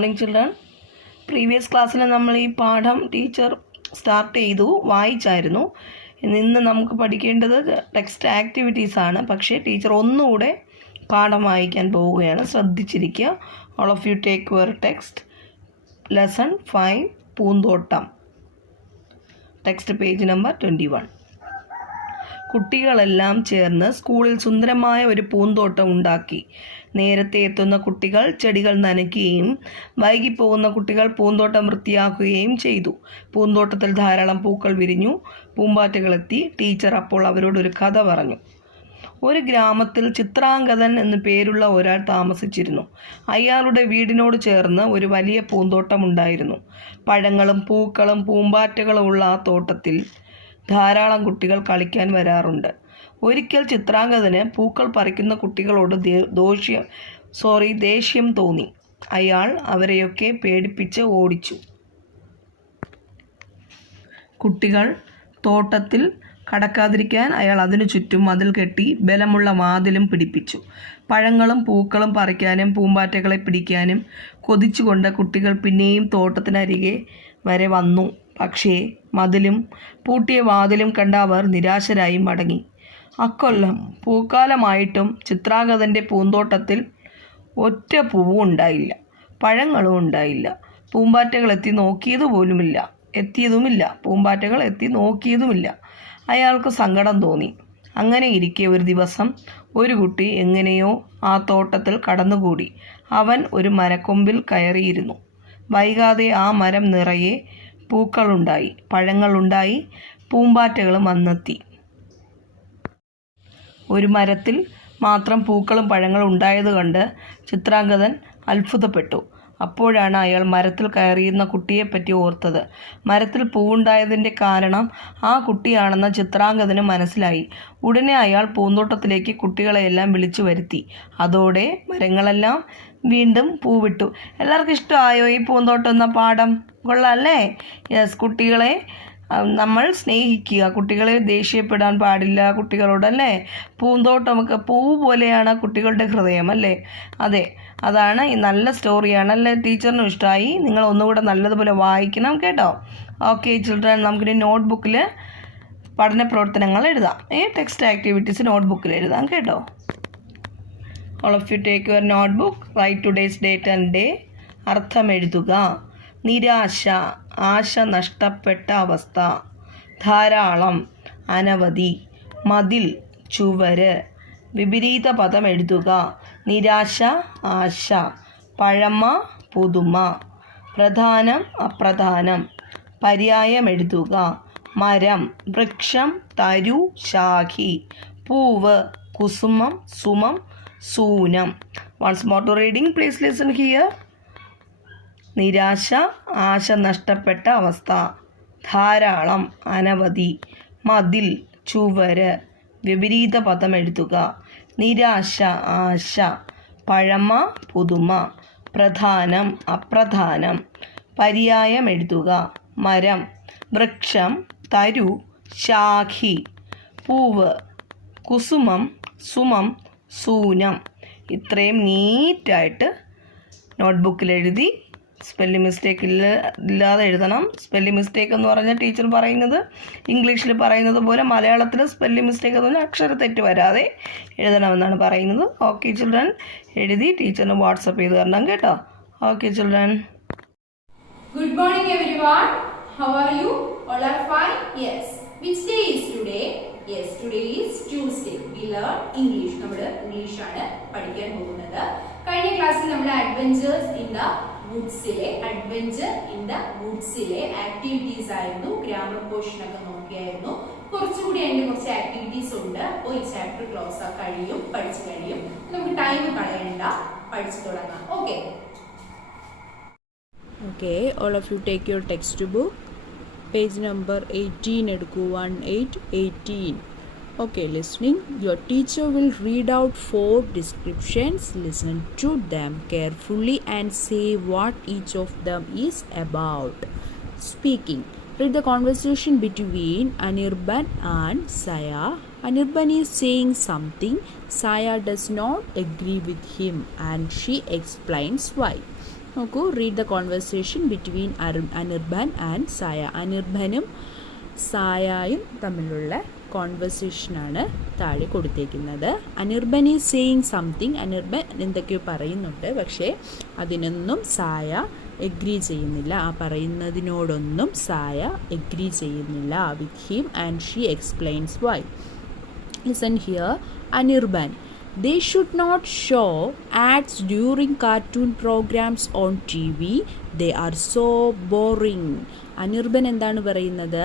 Morning children. Previous ക്ലാസ്സിൽ നമ്മൾ ഈ പാഠം ടീച്ചർ സ്റ്റാർട്ട് ചെയ്തു, വായിച്ചായിരുന്നു. ഇന്ന് നമുക്ക് പഠിക്കേണ്ടത് ടെക്സ്റ്റ് ആക്ടിവിറ്റീസ് ആണ്. പക്ഷേ ടീച്ചർ ഒന്നുകൂടെ പാഠം വായിക്കാൻ പോവുകയാണ്. ശ്രദ്ധിച്ചിരിക്കുക. All of you take your text. Lesson 5 പൂന്തോട്ടം. Text page number 21. കുട്ടികളെല്ലാം ചേർന്ന് സ്കൂളിൽ സുന്ദരമായ ഒരു പൂന്തോട്ടം ഉണ്ടാക്കി. നേരത്തെ എത്തുന്ന കുട്ടികൾ ചെടികൾ നനയ്ക്കുകയും വൈകിപ്പോകുന്ന കുട്ടികൾ പൂന്തോട്ടം വൃത്തിയാക്കുകയും ചെയ്തു. പൂന്തോട്ടത്തിൽ ധാരാളം പൂക്കൾ വിരിഞ്ഞു. പൂമ്പാറ്റകളെത്തി. ടീച്ചർ അപ്പോൾ അവരോടൊരു കഥ പറഞ്ഞു. ഒരു ഗ്രാമത്തിൽ ചിത്രാംഗതൻ എന്നു പേരുള്ള ഒരാൾ താമസിച്ചിരുന്നു. അയാളുടെ വീടിനോട് ചേർന്ന് ഒരു വലിയ പൂന്തോട്ടമുണ്ടായിരുന്നു. പഴങ്ങളും പൂക്കളും പൂമ്പാറ്റകളും ഉള്ള ആ തോട്ടത്തിൽ ധാരാളം കുട്ടികൾ കളിക്കാൻ വരാറുണ്ട്. ഒരിക്കൽ ചിത്രാംഗതന് പൂക്കൾ പറിക്കുന്ന കുട്ടികളോട് ദേഷ്യം തോന്നി. അയാൾ അവരെയൊക്കെ പേടിപ്പിച്ച് ഓടിച്ചു. കുട്ടികൾ തോട്ടത്തിൽ കടക്കാതിരിക്കാൻ അയാൾ അതിനു ചുറ്റും മതിൽ കെട്ടി ബലമുള്ള വാതിലും പിടിപ്പിച്ചു. പഴങ്ങളും പൂക്കളും പറിക്കാനും പൂമ്പാറ്റകളെ പിടിക്കാനും കൊതിച്ചുകൊണ്ട് കുട്ടികൾ പിന്നെയും തോട്ടത്തിനരികെ വരെ വന്നു. പക്ഷേ മതിലും പൂട്ടിയ വാതിലും കണ്ട അവർ നിരാശരായി മടങ്ങി. അക്കൊല്ലം പൂക്കാലമായിട്ടും ചിത്രാംഗതൻ്റെ പൂന്തോട്ടത്തിൽ ഒറ്റ പൂവും ഉണ്ടായില്ല, പഴങ്ങളും ഉണ്ടായില്ല. പൂമ്പാറ്റകൾ എത്തി നോക്കിയതുമില്ല. അയാൾക്ക് സങ്കടം തോന്നി. അങ്ങനെ ഇരിക്കെ ഒരു ദിവസം ഒരു കുട്ടി എങ്ങനെയോ ആ തോട്ടത്തിൽ കടന്നുകൂടി. അവൻ ഒരു മരക്കൊമ്പിൽ കയറിയിരുന്നു. വൈകാതെ ആ മരം നിറയെ പൂക്കളുണ്ടായി, പഴങ്ങളുണ്ടായി, പൂമ്പാറ്റകളും വന്നെത്തി. ഒരു മരത്തിൽ മാത്രം പൂക്കളും പഴങ്ങളും ഉണ്ടായത് കണ്ട് ചിത്രാംഗതൻ അത്ഭുതപ്പെട്ടു. അപ്പോഴാണ് അയാൾ മരത്തിൽ കയറിയിരുന്ന കുട്ടിയെപ്പറ്റി ഓർത്തത്. മരത്തിൽ പൂവുണ്ടായതിൻ്റെ കാരണം ആ കുട്ടിയാണെന്ന് ചിത്രാംഗതന് മനസ്സിലായി. ഉടനെ അയാൾ പൂന്തോട്ടത്തിലേക്ക് കുട്ടികളെയെല്ലാം വിളിച്ചു വരുത്തി. അതോടെ മരങ്ങളെല്ലാം വീണ്ടും പൂവിട്ടു. എല്ലാവർക്കും ഇഷ്ടമായോ ഈ പൂന്തോട്ടം എന്ന പാഠം? കൊള്ളാമല്ലേ? യെസ്, കുട്ടികളെ നമ്മൾ സ്നേഹിക്കുക. കുട്ടികളെ ദേഷ്യപ്പെടാൻ പാടില്ല കുട്ടികളോടല്ലേ. പൂന്തോട്ടമൊക്കെ പൂ പോലെയാണ് കുട്ടികളുടെ ഹൃദയം അല്ലേ? അതെ, അതാണ് ഈ നല്ല സ്റ്റോറിയാണല്ലേ. ടീച്ചറിനും ഇഷ്ടമായി. നിങ്ങൾ ഒന്നുകൂടെ നല്ലതുപോലെ വായിക്കണം കേട്ടോ. ഓക്കെ ചിൽഡ്രൻ, നമുക്കിനി നോട്ട്ബുക്കിൽ പഠന പ്രവർത്തനങ്ങൾ എഴുതാം. ടെക്സ്റ്റ് ആക്ടിവിറ്റീസ് നോട്ട്ബുക്കിൽ എഴുതാം കേട്ടോ. All of you take your notebook. Write today's date and day. അർത്ഥം എഴുതുക. നിരാശ, ആശ നഷ്ടപ്പെട്ട അവസ്ഥ. ധാരാളം, അനവധി. മതിൽ, ചുവര്. വിപരീത പദം എഴുതുക. നിരാശ, ആശ. പഴമ, പുതുമ. പ്രധാനം, അപ്രധാനം. പര്യായം എഴുതുക. മരം, വൃക്ഷം, തരു, ശാഖി. പൂവ്, കുസുമം, Sumam, സൂനം. Once more to reading, please listen here. നിരാശ, ആശ നഷ്ടപ്പെട്ട അവസ്ഥ. ധാരാളം, അനവധി. മതിൽ, ചുവര്. വിപരീത പദം എഴുതുക. നിരാശ, ആശ. പഴമ, പുതുമ. പ്രധാനം, അപ്രധാനം. പര്യായം എഴുതുക. മരം, വൃക്ഷം, തരു, ശാഖി. പൂവ്, കുസുമം, സുമം, സൂനം. ഇത്രയും നീറ്റായിട്ട് നോട്ട്ബുക്കിൽ എഴുതി സ്പെല്ലിംഗ് മിസ്റ്റേക്ക് ഇല്ലാതെ എഴുതണം. സ്പെല്ലിംഗ് മിസ്റ്റേക്ക് എന്ന് പറഞ്ഞാൽ ടീച്ചർ പറയുന്നത് ഇംഗ്ലീഷിൽ പറയുന്നത് പോലെ മലയാളത്തിൽ സ്പെല്ലിംഗ് മിസ്റ്റേക്ക് എന്ന് പറഞ്ഞാൽ അക്ഷരത്തെറ്റ് വരാതെ എഴുതണമെന്നാണ് പറയുന്നത്. ഓക്കെ ചിൽഡ്രൻ, എഴുതി ടീച്ചറിന് വാട്സപ്പ് ചെയ്ത് തരണം കേട്ടോ. Okay children. Good morning everyone. How are you? All are fine? Yes. Which day is today? Yes, today is Tuesday. We learn English. നമ്മൾ ഇംഗ്ലീഷ് ആണ് പഠിക്കാൻ പോകുന്നത്. കഴിഞ്ഞ ക്ലാസ്സിൽ നമ്മൾ അഡ്വഞ്ചേഴ്സ് ഇൻ ദ വുഡ്സിലെ ആക്ടിവിറ്റീസ് ആയിരുന്നു. ഗ്രാമർ പോർഷൻ ഒക്കെ നോക്കിയായിരുന്നു. കുറച്ചുകൂടി അതിന്റെ കുറച്ച് ആക്ടിവിറ്റീസ് ഉണ്ട്. അപ്പോൾ ഈ ചാപ്റ്റർ ക്ലോസ് പഠിച്ചു കഴിയും. നമുക്ക് ടൈം കളയണ്ട, പഠിച്ചു തുടങ്ങാം. Okay, all of you take your textbook. Page number 18 എടുക്കൂ. 18. Okay, listening. Your teacher will read out 4 descriptions. Listen to them carefully and say what each of them is about. Speaking. Read the conversation between Anirban and Saya. Anirban is saying something. Saya does not agree with him and she explains why. നോക്കൂ, read the conversation between Anirban and Saya. അനിർബനും സായയും തമ്മിലുള്ള കോൺവെർസേഷനാണ് താഴെ കൊടുത്തേക്കുന്നത്. Anirban is saying something. Anirban എന്തൊക്കെയോ പറയുന്നുണ്ട്, പക്ഷേ അതിനൊന്നും സായ എഗ്രി ചെയ്യുന്നില്ല. ആ പറയുന്നതിനോടൊന്നും സായ എഗ്രി ചെയ്യുന്നില്ല with him, and she explains why. Listen here. Anirban: They should not show ads during cartoon programs on TV. They are so boring. Anirban എന്താണ് പറയുന്നത്?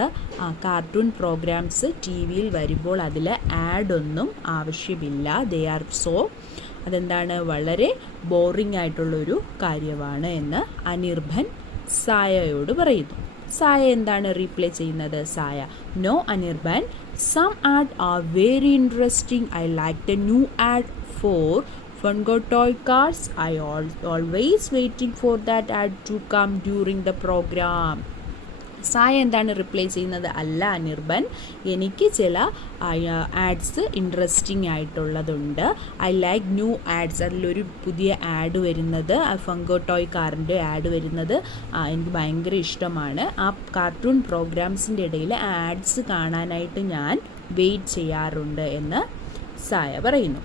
കാർട്ടൂൺ പ്രോഗ്രാംസ് ടി വിയിൽ വരുമ്പോൾ അതിൽ ആഡൊന്നും ആവശ്യമില്ല. ദേ ആർ സോ, അതെന്താണ്, വളരെ ബോറിംഗ് ആയിട്ടുള്ളൊരു കാര്യമാണ് എന്ന് അനിർബൻ സായയോട് പറയുന്നു. സായ എന്താണ് റീപ്ലൈ ചെയ്യുന്നത്? Saya: no Anirban, some ad are very interesting. I like the new ad for Funko toy cars. I always waiting for that ad to come during the program. Saya എന്താണ് reply ചെയ്യുന്നത്? അല്ല അനിർബൻ, എനിക്ക് ചില ആഡ്സ് ഇൻട്രസ്റ്റിംഗ് ആയിട്ടുള്ളതുണ്ട്. I like new ads. അതിലൊരു പുതിയ add വരുന്നത്, ഫങ്കോ toy കാറിൻ്റെ ആഡ് വരുന്നത് എനിക്ക് ഭയങ്കര ഇഷ്ടമാണ്. ആ കാർട്ടൂൺ പ്രോഗ്രാംസിൻ്റെ ഇടയിൽ ആഡ്സ് കാണാനായിട്ട് ഞാൻ വെയിറ്റ് ചെയ്യാറുണ്ട് എന്ന് സായ പറയുന്നു.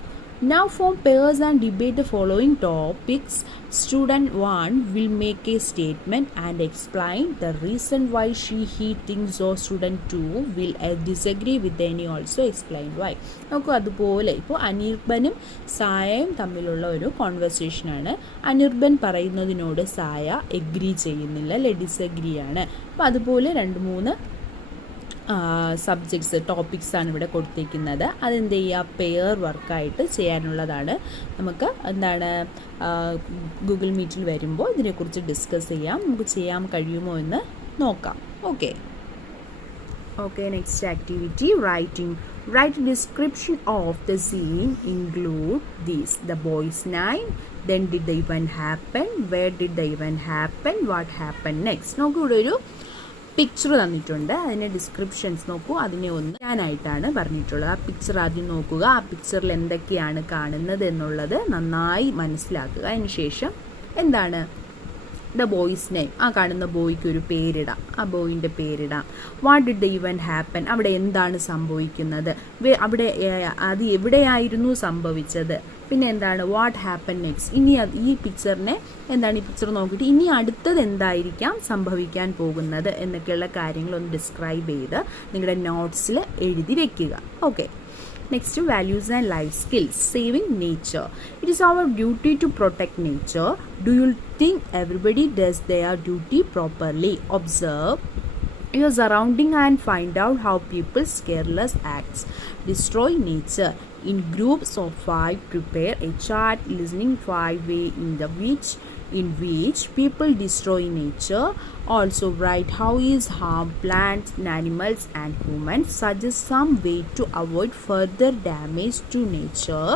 Now form pairs and debate the following topics. Student 1 will make a statement and explain the reason why he thinks so. Student 2 will disagree with any also explain why. നോക്കൂ, അതുപോലെ ഇപ്പോൾ അനിർബനും സായയും തമ്മിലുള്ള ഒരു കോൺവെർസേഷനാണ്. അനിർബൻ പറയുന്നതിനോട് സായ എഗ്രി ചെയ്യുന്നില്ല, അല്ലെ, ഡിസഗ്രി ആണ്. അപ്പോൾ അതുപോലെ 2-3 സബ്ജക്ട്സ്, ടോപ്പിക്സാണ് ഇവിടെ കൊടുത്തിരിക്കുന്നത്. അതെന്ത് ചെയ്യുക? പെയർ വർക്കായിട്ട് ചെയ്യാനുള്ളതാണ്. നമുക്ക് എന്താണ് ഗൂഗിൾ മീറ്റിൽ വരുമ്പോൾ ഇതിനെക്കുറിച്ച് ഡിസ്കസ് ചെയ്യാം. നമുക്ക് ചെയ്യാൻ കഴിയുമോ എന്ന് നോക്കാം. Okay, next activity writing. Write a description of the scene. Include these: the boy's name, then did the event happen, where did the event happen, what happened next. നോക്കൂ, ഇവിടെ ഒരു പിക്ചർ തന്നിട്ടുണ്ട്, അതിൻ്റെ ഡിസ്ക്രിപ്ഷൻസ് നോക്കൂ. അതിനെ ഒന്ന് ഞാനായിട്ടാണ് പറഞ്ഞിട്ടുള്ളത്. ആ പിക്ചർ ആദ്യം നോക്കുക. ആ പിക്ചറിൽ എന്തൊക്കെയാണ് കാണുന്നത് എന്നുള്ളത് നന്നായി മനസ്സിലാക്കുക. അതിന് ശേഷം എന്താണ് ദ ബോയ്സ് നെയിം, ആ കാണുന്ന ബോയ്ക്ക് ഒരു പേരിടാം, ആ ബോയിൻ്റെ പേരിടാം. What did the event happen, അവിടെ എന്താണ് സംഭവിക്കുന്നത്, അവിടെ അത് എവിടെയായിരുന്നു സംഭവിച്ചത്. പിന്നെ എന്താണ് വാട്ട് ഹാപ്പൻ നെക്സ്റ്റ്, ഇനി ഈ പിക്ചറിനെ എന്താണ്, ഈ പിക്ചർ നോക്കിയിട്ട് ഇനി അടുത്തത് എന്തായിരിക്കാം സംഭവിക്കാൻ പോകുന്നത് എന്നൊക്കെയുള്ള കാര്യങ്ങളൊന്ന് ഡിസ്ക്രൈബ് ചെയ്ത് നിങ്ങളുടെ നോട്ട്സിൽ എഴുതി വയ്ക്കുക. Okay, next, values and life skills. Saving nature. It is our duty to protect nature. Do you think everybody does their duty properly? Observe your surrounding and find out how people's careless acts destroy nature. In groups of 5, prepare a chart listing 5 ways in which people destroy nature. Also write how is harm plants, animals and humans. Suggest some way to avoid further damage to nature.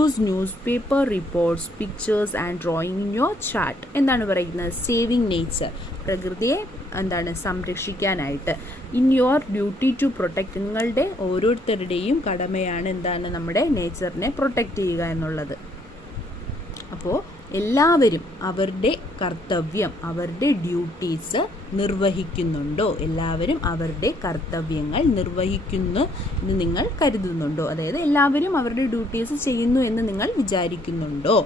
Use newspaper reports, pictures and drawing in your chart. എന്താണ് പറയുന്നത്? Saving nature, പ്രകൃതിയെ എന്താണ് സംരക്ഷിക്കാനായിട്ട്. In your duty to protect, നിങ്ങളുടെ ഓരോരുത്തരുടെയും കടമയാണ് എന്താണ് നമ്മുടെ നേച്ചറിനെ പ്രൊട്ടക്റ്റ് ചെയ്യുക എന്നുള്ളത്. അപ്പോൾ എല്ലാവരും അവരുടെ കർത്തവ്യം, അവരുടെ ഡ്യൂട്ടീസ് നിർവഹിക്കുന്നുണ്ടോ? എല്ലാവരും അവരുടെ കർത്തവ്യങ്ങൾ നിർവഹിക്കുന്നു എന്ന് നിങ്ങൾ കരുതുന്നുണ്ടോ? അതായത് എല്ലാവരും അവരുടെ ഡ്യൂട്ടീസ് ചെയ്യുന്നു എന്ന് നിങ്ങൾ വിചാരിക്കുന്നുണ്ടോ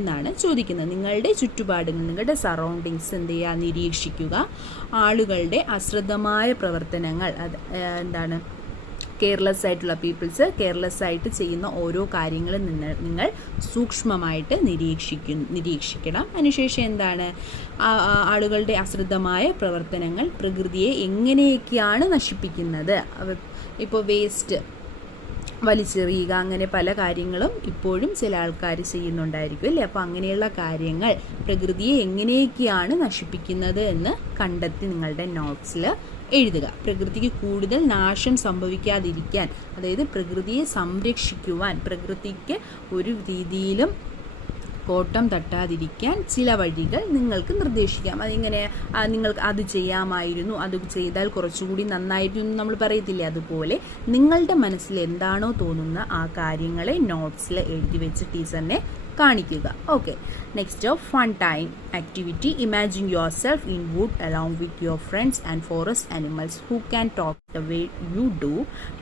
എന്നാണ് ചോദിക്കുന്നത്. നിങ്ങളുടെ ചുറ്റുപാടുകൾ, നിങ്ങളുടെ സറൗണ്ടിങ്സ് എന്ത് ചെയ്യുക? നിരീക്ഷിക്കുക. ആളുകളുടെ അശ്രദ്ധമായ പ്രവർത്തനങ്ങൾ, അത് എന്താണ് കെയർലെസ് ആയിട്ടുള്ള പീപ്പിൾസ് കെയർലെസ് ആയിട്ട് ചെയ്യുന്ന ഓരോ കാര്യങ്ങളും നിങ്ങൾ സൂക്ഷ്മമായിട്ട് നിരീക്ഷിക്കണം. അതിനുശേഷം എന്താണ്, ആളുകളുടെ അശ്രദ്ധമായ പ്രവർത്തനങ്ങൾ പ്രകൃതിയെ എങ്ങനെയൊക്കെയാണ് നശിപ്പിക്കുന്നത്. ഇപ്പോൾ വേസ്റ്റ് വലിച്ചെറിയുക, അങ്ങനെ പല കാര്യങ്ങളും ഇപ്പോഴും ചില ആൾക്കാർ ചെയ്യുന്നുണ്ടായിരിക്കും അല്ലേ. അപ്പോൾ അങ്ങനെയുള്ള കാര്യങ്ങൾ പ്രകൃതിയെ എങ്ങനെയൊക്കെയാണ് നശിപ്പിക്കുന്നത് എന്ന് കണ്ടെത്തി നിങ്ങളുടെ നോട്ട്സിൽ എഴുതുക. പ്രകൃതിക്ക് കൂടുതൽ നാശം സംഭവിക്കാതിരിക്കാൻ, അതായത് പ്രകൃതിയെ സംരക്ഷിക്കുവാൻ, പ്രകൃതിക്ക് ഒരു രീതിയിലും കോട്ടം തട്ടാതിരിക്കാൻ ചില വഴികൾ നിങ്ങൾക്ക് നിർദ്ദേശിക്കാം. അതിങ്ങനെ നിങ്ങൾക്ക് അത് ചെയ്യാമായിരുന്നു, അത് ചെയ്താൽ കുറച്ചുകൂടി നന്നായിരുന്നു നമ്മൾ പറയത്തില്ലേ, അതുപോലെ നിങ്ങളുടെ മനസ്സിൽ എന്താണോ തോന്നുന്ന ആ കാര്യങ്ങളെ നോട്ട്സിൽ എഴുതി വെച്ച് ടീച്ചറിനെ കാണിക്കുക. Okay, next fun time activity. Imagine yourself in wood along with your friends and forest animals who can talk the way you do.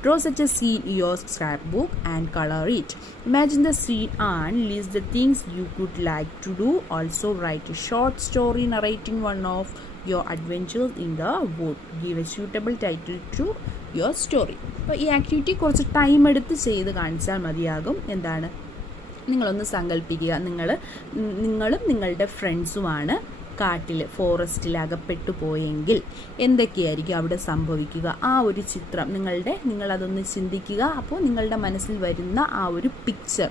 Draw such a scene in your scrapbook and colour it. Imagine the scene and list the things you could like to do. Also write a short story narrating one of your adventures in the wood. Give a suitable title to your story. അപ്പോൾ ഈ activity കുറച്ച് time എടുത്ത് ചെയ്ത് കാണിച്ചാൽ മതിയാകും. എന്താണ്, നിങ്ങളൊന്ന് സങ്കല്പിക്കുക, നിങ്ങളും നിങ്ങളുടെ ഫ്രണ്ട്സുമാണ് കാട്ടിൽ ഫോറസ്റ്റിൽ അകപ്പെട്ടു പോയെങ്കിൽ എന്തൊക്കെയായിരിക്കും അവിടെ സംഭവിക്കുക. ആ ഒരു ചിത്രം നിങ്ങളതൊന്ന് ചിന്തിക്കുക. അപ്പോൾ നിങ്ങളുടെ മനസ്സിൽ വരുന്ന ആ ഒരു പിക്ചർ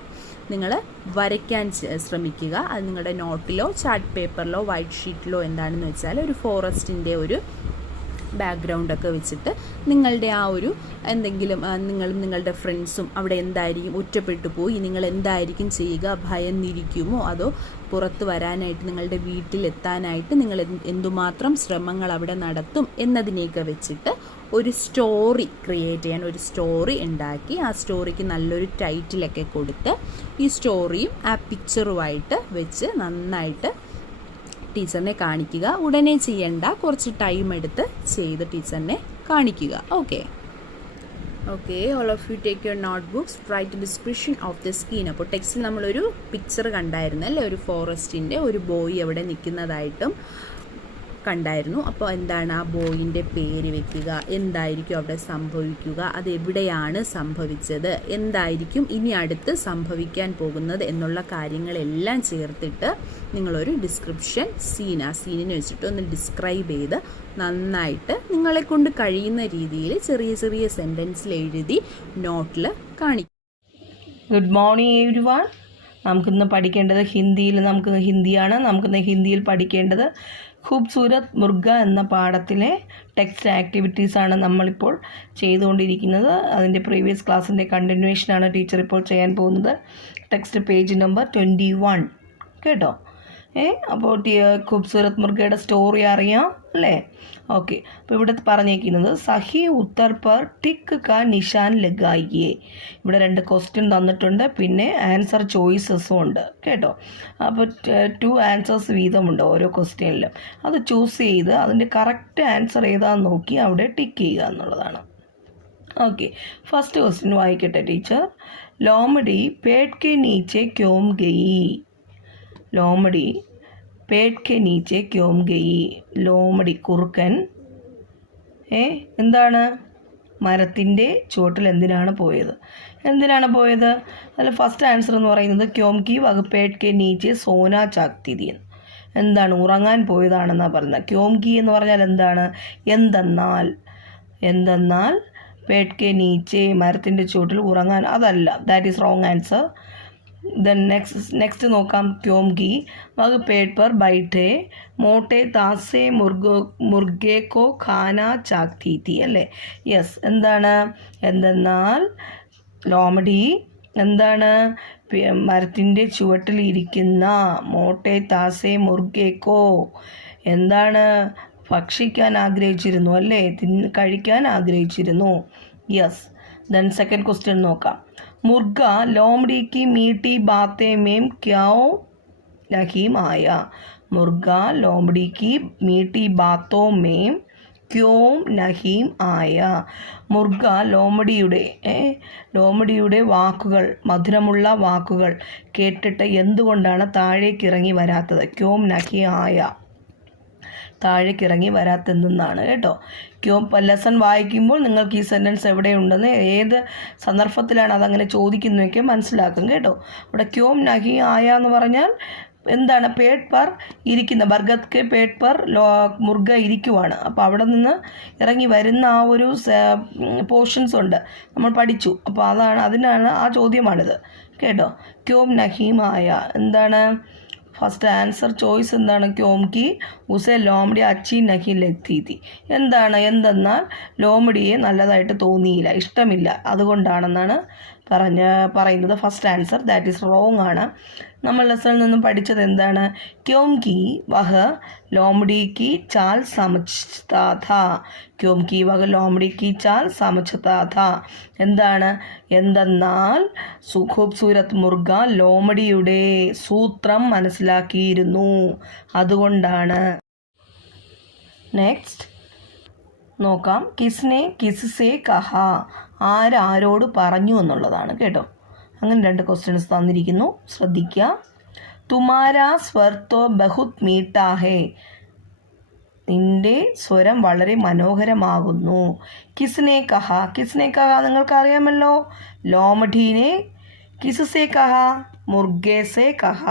നിങ്ങൾ വരയ്ക്കാൻ ശ്രമിക്കുക. അത് നിങ്ങളുടെ നോട്ടിലോ ചാർട്ട് പേപ്പറിലോ വൈറ്റ് ഷീറ്റിലോ എന്താണെന്ന് വെച്ചാൽ ഒരു ഫോറസ്റ്റിൻ്റെ ഒരു ബാക്ക്ഗ്രൗണ്ടൊക്കെ വെച്ചിട്ട് നിങ്ങളുടെ ആ ഒരു എന്തെങ്കിലും നിങ്ങളും നിങ്ങളുടെ ഫ്രണ്ട്സും അവിടെ എന്തായിരിക്കും, ഒറ്റപ്പെട്ടു പോയി നിങ്ങൾ എന്തായിരിക്കും ചെയ്യുക, ഭയന്നിരിക്കുമോ അതോ പുറത്ത് വരാനായിട്ട് നിങ്ങളുടെ വീട്ടിലെത്താനായിട്ട് നിങ്ങൾ എന്തുമാത്രം ശ്രമങ്ങൾ അവിടെ നടത്തും എന്നതിനെയൊക്കെ വെച്ചിട്ട് ഒരു സ്റ്റോറി ക്രിയേറ്റ് ചെയ്യാൻ, ഒരു സ്റ്റോറി ഉണ്ടാക്കി ആ സ്റ്റോറിക്ക് നല്ലൊരു ടൈറ്റിലൊക്കെ കൊടുത്ത് ഈ സ്റ്റോറിയും ആ പിക്ചറുമായിട്ട് വെച്ച് നന്നായിട്ട് ടീച്ചറിനെ കാണിക്കുക. ഉടനെ ചെയ്യണ്ട, കുറച്ച് ടൈം എടുത്ത് ചെയ്ത് ടീച്ചറിനെ കാണിക്കുക. Okay, all of you take your notebooks, write description of the scene. അപ്പോൾ ടെക്സ്റ്റിൽ നമ്മളൊരു പിക്ചർ കണ്ടായിരുന്നു അല്ലേ, ഒരു ഫോറസ്റ്റിൻ്റെ ഒരു ബോയ് അവിടെ നിൽക്കുന്നതായിട്ടും കണ്ടായിരുന്നു. അപ്പോൾ എന്താണ് ആ ബോയിൻ്റെ പേര് വെക്കുക, എന്തായിരിക്കും അവിടെ സംഭവിക്കുക, അത് എവിടെയാണ് സംഭവിച്ചത്, എന്തായിരിക്കും ഇനി അടുത്ത് സംഭവിക്കാൻ പോകുന്നത് എന്നുള്ള കാര്യങ്ങളെല്ലാം ചേർത്തിട്ട് നിങ്ങളൊരു ഡിസ്ക്രിപ്ഷൻ സീനിനെ വെച്ചിട്ട് ഒന്ന് ഡിസ്ക്രൈബ് ചെയ്ത് നന്നായിട്ട് നിങ്ങളെ കൊണ്ട് കഴിയുന്ന രീതിയിൽ ചെറിയ ചെറിയ സെൻറ്റൻസിൽ എഴുതി നോട്ടിൽ കാണിക്കും. Good morning everyone. നമുക്കിന്ന് പഠിക്കേണ്ടത് ഹിന്ദിയാണ്. നമുക്കിന്ന് ഹിന്ദിയിൽ പഠിക്കേണ്ടത് ഖൂബ്സൂരത് മുർഗ എന്ന പാഠത്തിലെ ടെക്സ്റ്റ് ആക്ടിവിറ്റീസാണ് നമ്മളിപ്പോൾ ചെയ്തുകൊണ്ടിരിക്കുന്നത്. അതിൻ്റെ പ്രീവിയസ് ക്ലാസ്സിൻ്റെ കണ്ടിന്യൂഷനാണ് ടീച്ചർ ഇപ്പോൾ ചെയ്യാൻ പോകുന്നത്. ടെക്സ്റ്റ് പേജ് നമ്പർ 21 കേട്ടോ. അപ്പോൾ ഖൂബ്സൂരത് മുർഗയുടെ സ്റ്റോറി അറിയാം അല്ലേ? ഓക്കെ, അപ്പോൾ ഇവിടെ പറഞ്ഞേക്കുന്നത് സഹി ഉത്തർ പർ ടിക്ക് കാ നിഷാൻ ലഗായിയേ. ഇവിടെ 2 ക്വസ്റ്റ്യൻ തന്നിട്ടുണ്ട്, പിന്നെ ആൻസർ ചോയ്സസും ഉണ്ട് കേട്ടോ. അപ്പോൾ 2 ആൻസേഴ്സ് വീതമുണ്ട് ഓരോ ക്വസ്റ്റ്യനിലും. അത് ചൂസ് ചെയ്ത് അതിൻ്റെ കറക്റ്റ് ആൻസർ ഏതാണെന്ന് നോക്കി അവിടെ ടിക്ക് ചെയ്യുക എന്നുള്ളതാണ്. ഓക്കെ, ഫസ്റ്റ് ക്വസ്റ്റ്യൻ വായിക്കട്ടെ teacher. ലോമഡി Ped K നീച്ചെ ക്യോം ഗയി. ലോമഡി Ped K നീച്ചെ ക്യോം ഗയി. ലോമഡി കുറുക്കൻ എന്താണ് മരത്തിൻ്റെ ചുവട്ടിൽ എന്തിനാണ് പോയത്? അതിൽ ഫസ്റ്റ് ആൻസർ എന്ന് പറയുന്നത് ക്യോം കി വഗ് പേട് കെ നീച്ചെ സോന ചാക്തിതി. എന്താണ്, ഉറങ്ങാൻ പോയതാണെന്നാണ് പറയുന്നത്. ക്യോം കി എന്ന് പറഞ്ഞാൽ എന്താണ്, എന്തെന്നാൽ പേട് കെ നീച്ചെ മരത്തിൻ്റെ ചുവട്ടിൽ ഉറങ്ങാൻ, അതല്ല, that is wrong answer. Then next നോക്കാം. ക്യോം കി വഗ് പേട് പർ ബൈഠേ മോട്ടെ താസെ മുർഗെ കോ ഖാന ചാക്തി തി അല്ലേ? യെസ്, എന്തെന്നാൽ ലോമഡി എന്താണ് മരത്തിൻ്റെ ചുവട്ടിലിരിക്കുന്ന മോട്ടെ താസെ മുർഗേക്കോ എന്താണ് ഭക്ഷിക്കാൻ ആഗ്രഹിച്ചിരുന്നു അല്ലേ, കഴിക്കാൻ ആഗ്രഹിച്ചിരുന്നു. യെസ്. ദെൻ സെക്കൻഡ് ക്വസ്റ്റ്യൻ നോക്കാം. മുർഗ ലോമഡി കി മീठी बातें में क्यों नहीं आया. മുർഗ ലോമഡി കി മീठी बातों में ക്യോം നഹീം ആയ. മുർഗ ലോമഡിയുടെ വാക്കുകൾ, മധുരമുള്ള വാക്കുകൾ കേട്ടിട്ട് എന്തുകൊണ്ടാണ് താഴേക്ക് ഇറങ്ങി വരാത്തത്? ക്യോം നഹീം ആയ, താഴേക്കിറങ്ങി വരാത്തെന്നാണ് കേട്ടോ. ലെസൺ വായിക്കുമ്പോൾ നിങ്ങൾക്ക് ഈ സെൻറ്റൻസ് എവിടെയുണ്ടെന്ന്, ഏത് സന്ദർഭത്തിലാണ് അതങ്ങനെ ചോദിക്കുന്നതൊക്കെ മനസ്സിലാക്കും കേട്ടോ. ഇവിടെ ക്യോം നഹി ആയ എന്ന് പറഞ്ഞാൽ എന്താണ്, പേട് പർ ഇരിക്കുന്ന, ബർഗത് കെ പേട് പർ മുർഗ ഇരിക്കുവാണ്. അപ്പോൾ അവിടെ നിന്ന് ഇറങ്ങി വരുന്ന ആ ഒരു പോർഷൻസ് ഉണ്ട്, നമ്മൾ പഠിച്ചു. അപ്പോൾ അതിനാണ് ആ ചോദ്യമാണിത് കേട്ടോ. ക്യോം നഹീം ആയ എന്താണ് ഫസ്റ്റ് ആൻസർ ചോയ്സ് എന്താണ്? ക്യോം കി ഉസെ ലോമഡി അച്ചി നഹി ലഗ്തി തി. എന്തെന്നാൽ ലോമഡിയെ നല്ലതായിട്ട് തോന്നിയില്ല, ഇഷ്ടമില്ല, അതുകൊണ്ടാണെന്നാണ് പറയുന്നത്. First answer that is wrong ആണ്. നമ്മൾ ലെസണിൽ നിന്നും പഠിച്ചത് എന്താണ്? ക്യോംകി വഹ ലോമഡി കി ചാൽ സമജ്താ ഥാ. ക്യോംകി വഹ ലോമഡി കി ചാൽ സമജ്താ ഥാ. എന്താണ്? എന്തെന്നാൽ ഖൂബ്സൂരത് മുർഗ ലോമഡിയുടെ സൂത്രം മനസ്സിലാക്കിയിരുന്നു, അതുകൊണ്ടാണ്. നെക്സ്റ്റ് നോക്കാം. കിസ്നെ കിസ്സേ കഹ. ആരോട് പറഞ്ഞു എന്നുള്ളതാണ് കേട്ടോ. അങ്ങനെ 2 ക്വസ്റ്റ്യൻസ് തന്നിരിക്കുന്നു, ശ്രദ്ധിക്കുക. തുമാരാ സ്വർ തോ ബഹുത് മീഠാ ഹേ. നിന്റെ സ്വരം വളരെ മനോഹരമാകുന്നു. കിസ്നെ കഹ. കിസ്നെ കഹ നിങ്ങൾക്ക് അറിയാമല്ലോ. ലോമഡീനെ കിസ്സേ കഹ മുർഗേ സേ കഹ.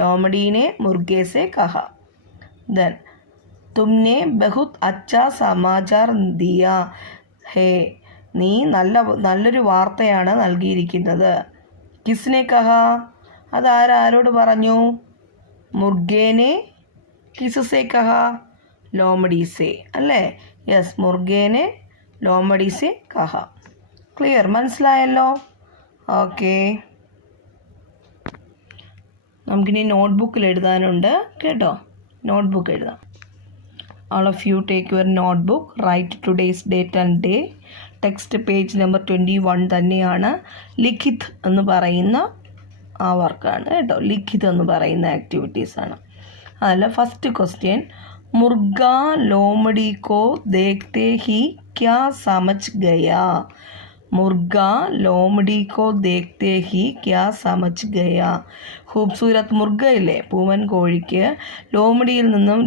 ലോമഡീനെ മുർഗേ സേ കഹ. ദെൻ തുമ്നെ ബഹുത് അച്ഛാ സമാചാർ ദിയ ഹേ. നീ നല്ലൊരു വാർത്തയാണ് നൽകിയിരിക്കുന്നത്. കിസ്നെ കഹ. അതാരോട് പറഞ്ഞു? മുർഗേനെ കിസ്സേ കഹ ലോമഡി സേ അല്ലേ? യെസ്, മുർഗേനെ ലോമഡി സേ കഹ. ക്ലിയർ, മനസ്സിലായല്ലോ? ഓക്കെ, നമുക്കിനി നോട്ട്ബുക്കിൽ എഴുതാനുണ്ട് കേട്ടോ. നോട്ട്ബുക്ക് എഴുതാം. All of you take your notebook, write today's date and day. Text page number 21 തന്നെയാണ്. ലിഖിത് എന്ന് പറയുന്ന ആ വർക്കാണ് കേട്ടോ. ലിഖിത് എന്ന് പറയുന്ന ആക്ടിവിറ്റീസാണ്. അതല്ല, ഫസ്റ്റ് ക്വസ്റ്റ്യൻ, മുർഗ ലോമഡി കോ ദേഖ്തേ ഹി ക്യാ സമജ് ഗയാ. മുർഗ ലോമഡി കോ ദേഖ്തേ ഹി ക്യാ സമജ് ഗയാ. ഖൂബ്സൂരത് മുർഗയിലെ പൂവൻ കോഴിക്ക്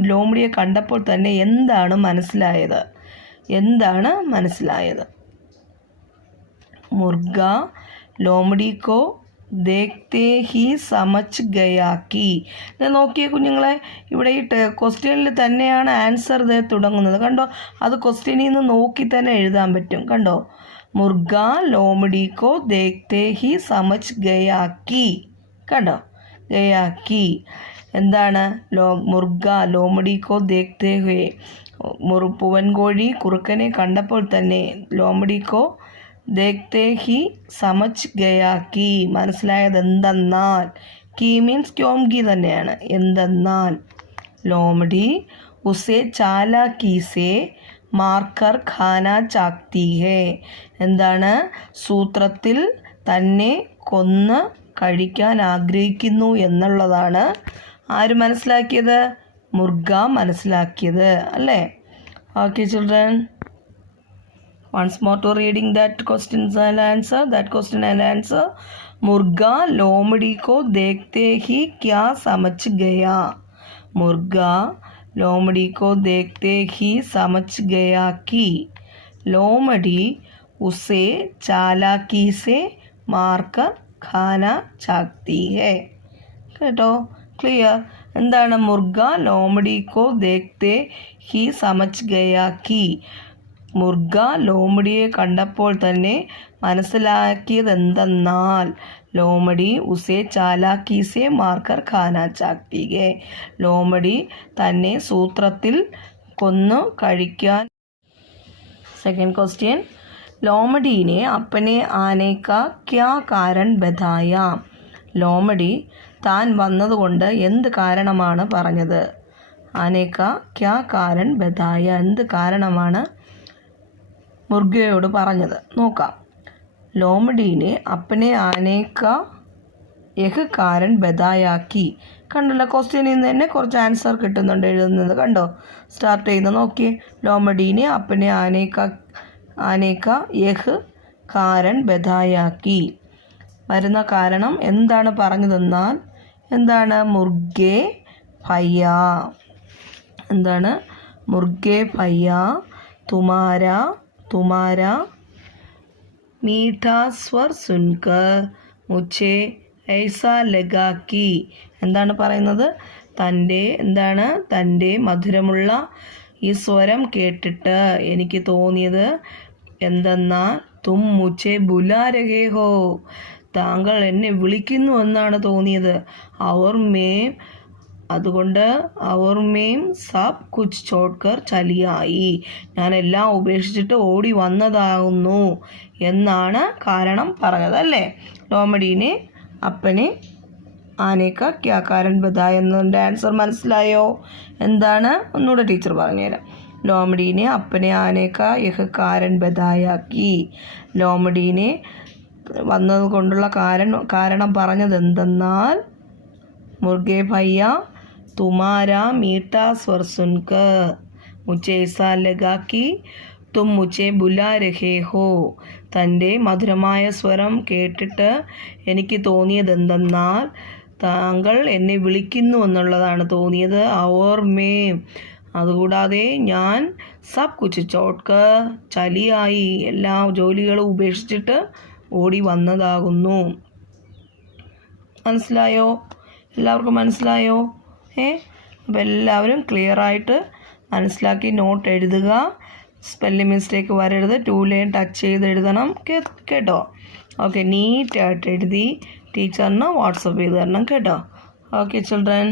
ലോമഡിയെ കണ്ടപ്പോൾ തന്നെ എന്താണ് മനസ്സിലായത്? എന്താണ് മനസ്സിലായത്? മുർഗ ലോമഡി കോ ദേഖ്തേ ഹി സമജ് ഗയാക്കി. ഇത് നോക്കിയേ കുഞ്ഞുങ്ങളെ, ഇവിടെ ഈ ക്വസ്റ്റ്യനിൽ തന്നെയാണ് ആൻസർ തുടങ്ങുന്നത് കണ്ടോ. അത് ക്വസ്റ്റ്യനിൽ നിന്ന് നോക്കി തന്നെ എഴുതാൻ പറ്റും കണ്ടോ. മുർഗ ലോമഡി കോ ദേഖ്തേ ഹി സമജ് ഗയാക്കി. കണ്ടോ, ഗയാക്കി. എന്താണ്? മുർഗ ലോമഡി കോ ദേഖ്തേ ഹുയെ. പൂവൻകോഴി കുറുക്കനെ കണ്ടപ്പോൾ തന്നെ ലോമഡി കോ ദേഖ്തേ ഹി സമജ് ഗയാക്കി. മനസ്സിലായത് എന്തെന്നാൽ, കി മീൻസ് ക്യോംകി തന്നെയാണ്. എന്തെന്നാൽ ലോമഡി ഉസേ ചാലാക്കി സേ മാർക്കർ ഖാന ചാക്തി ഹേ. എന്താണ്? സൂത്രത്തിൽ തന്നെ കൊന്ന് കഴിക്കാൻ ആഗ്രഹിക്കുന്നു എന്നുള്ളതാണ് ആര് മനസ്സിലാക്കിയത്? മുർഗ മനസ്സിലാക്കിയത് അല്ലേ? Okay children, once more to reading that question and answer. मुर्गा लोमड़ी को देखते ही क्या समझ गया? मुर्गा लोमड़ी को देखते ही समझ गया कि लोमड़ी उसे चालाकी से मारकर खाना चाहती है. കേട്ടോ, ക്ലിയർ? എന്താണ്? മുർഗ ലോമഡി കോ ദേഖ്തേ ഹി സമജ് ഗയാ കി. മുർഗ ലോമഡിയെ കണ്ടപ്പോൾ തന്നെ മനസ്സിലാക്കിയത് എന്തെന്നാൽ ലോമഡി ഉസേ ചാലാക്കി സേ മാർക്കർ ഖാന ചാക്തി ഹേ. ലോമഡി തന്നെ സൂത്രത്തിൽ കൊന്നു കഴിക്കാൻ. സെക്കൻഡ് ക്വസ്റ്റ്യൻ, ലോമഡീനെ അപ്പനെ ആനെ കാ ക്യാ കാരൺ ബതായ. ലോമഡി താൻ വന്നതുകൊണ്ട് എന്ത് കാരണമാണ് പറഞ്ഞത്? ആനേക്ക ക്യാ കാരൺ ബതായ. എന്ത് കാരണമാണ് മുർഗയോട് പറഞ്ഞത്? നോക്കാം. ലോമഡീനെ അപ്പനെ ആനേക്ക യഹ് കാരൺ ബതായാക്കി. കണ്ടല്ലോ, ക്വസ്റ്റ്യനിൽ നിന്ന് തന്നെ കുറച്ച് ആൻസർ കിട്ടുന്നുണ്ട് എഴുതുന്നത് കണ്ടോ. സ്റ്റാർട്ട് ചെയ്യുന്നത് നോക്കിയേ. ലോമഡീനെ അപ്പനെ ആനേക്ക യഹ് കാരൺ ബതായാക്കി. വരുന്ന കാരണം എന്താണ് പറഞ്ഞതെന്നാൽ എന്താണ്? മുർഗേ ഭയ്യ. എന്താണ്? മുർഗേ ഭയ്യ തുമാരാ മീഠാ സ്വർ സുൻകർ മുझे ऐसा लगा कि. എന്താണ് പറയുന്നത്? തൻ്റെ മധുരമുള്ള ഈ സ്വരം കേട്ടിട്ട് എനിക്ക് തോന്നിയത് എന്തെന്നാൽ തും മുझे बुला रहे हो. താങ്കൾ എന്നെ വിളിക്കുന്നു എന്നാണ് തോന്നിയത്. അതുകൊണ്ട് അവർ മേം സബ് കുച്ച് ചോട്ട്കർ ചലിയായി. ഞാൻ എല്ലാം ഉപേക്ഷിച്ചിട്ട് ഓടി വന്നതാകുന്നു എന്നാണ് കാരണം പറഞ്ഞത് അല്ലേ? ലോമഡീനെ അപ്പനെ ആനേക്ക ക്യാ കാരൻ ബതായ എന്നതിൻ്റെ ആൻസർ മനസ്സിലായോ? എന്താണ്? ഒന്നുകൂടെ ടീച്ചർ പറഞ്ഞുതരാം. ലോമഡീനെ അപ്പനെ ആനേക്ക യഹ് കാരൻ ബതായാക്കി. ലോമഡീനെ വന്നത് കൊണ്ടുള്ള കാരണം പറഞ്ഞത് എന്തെന്നാൽ മുർഗെ ഭയ്യ തുമാരാ മീഠാ സ്വർ സുൻകർ മുझे ऐसा लगा कि തും മുझे ബുലാ രഹേ ഹോ. തൻ്റെ മധുരമായ സ്വരം കേട്ടിട്ട് എനിക്ക് തോന്നിയത് എന്തെന്നാൽ താങ്കൾ എന്നെ വിളിക്കുന്നു എന്നുള്ളതാണ് തോന്നിയത്. और मैं അതുകൂടാതെ ഞാൻ സബ് കുച്ച് ചോട്ട്കർ ചലിയായി എല്ലാ ജോലികളും ഉപേക്ഷിച്ചിട്ട് ഓടി വന്നതാകുന്നു. മനസ്സിലായോ? എല്ലാവർക്കും മനസ്സിലായോ? അപ്പോൾ എല്ലാവരും ക്ലിയറായിട്ട് മനസ്സിലാക്കി നോട്ട് എഴുതുക. സ്പെല്ലിംഗ് മിസ്റ്റേക്ക് വരരുത്. 2 ലൈൻ ടച്ച് ചെയ്ത് എഴുതണം കേട്ടോ. ഓക്കെ, നീറ്റായിട്ട് എഴുതി ടീച്ചറിന് വാട്സപ്പ് ചെയ്ത് തരണം കേട്ടോ. Okay children.